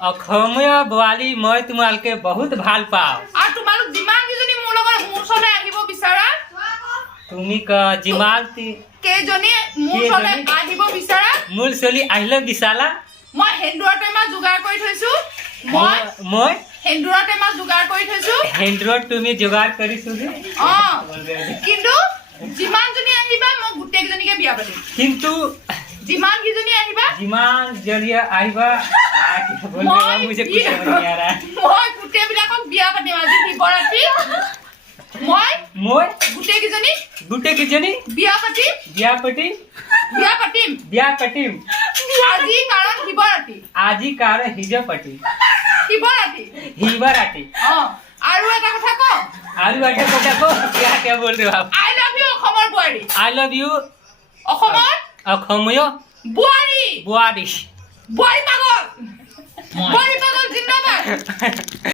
অসমীয়া বোৱাৰী মই তোমালোকে বহুত ভাল পাওঁ আৰু তোমালোক যিমান কিজনী মোৰ লগত মোৰ ওচৰলৈ আহিব বিচাৰা তুমি যিমান কেইজনী মোৰ ওচৰলৈ আহিব বিচাৰা মোৰ চলি আহিলে বিচাৰা মই সেন্দুৰৰ টেমা যোগাৰ কৰি থৈছো মই সেন্দুৰৰ টেমা যোগাৰ কৰি থৈছো হেণ্ড্ৰত তুমি যোগাৰ কৰিছো কিন্তু যিমানজনী আহিবা মই গোটেইকেইজনীকে বিয়া পাতিম কিন্তু যিমান কিজনী আহিবা যিমান জৰিয়া আহিবা মই গোটেইবিলাকক বিয়া পাতিম আজি শিৱৰাত্ৰি মই গোটেইকেইজনী বিয়া পাতিম আজি কাৰণ শিৱৰাত্ৰি আৰু এটা কথা কওঁ क्या बोल रहे हो आप আই লাভ ইউ অসমৰ বোৱাৰী आई लव यू অসমৰ অসমীয়া বোৱাৰী বোৱাৰী পাগল জিন্দাবাদ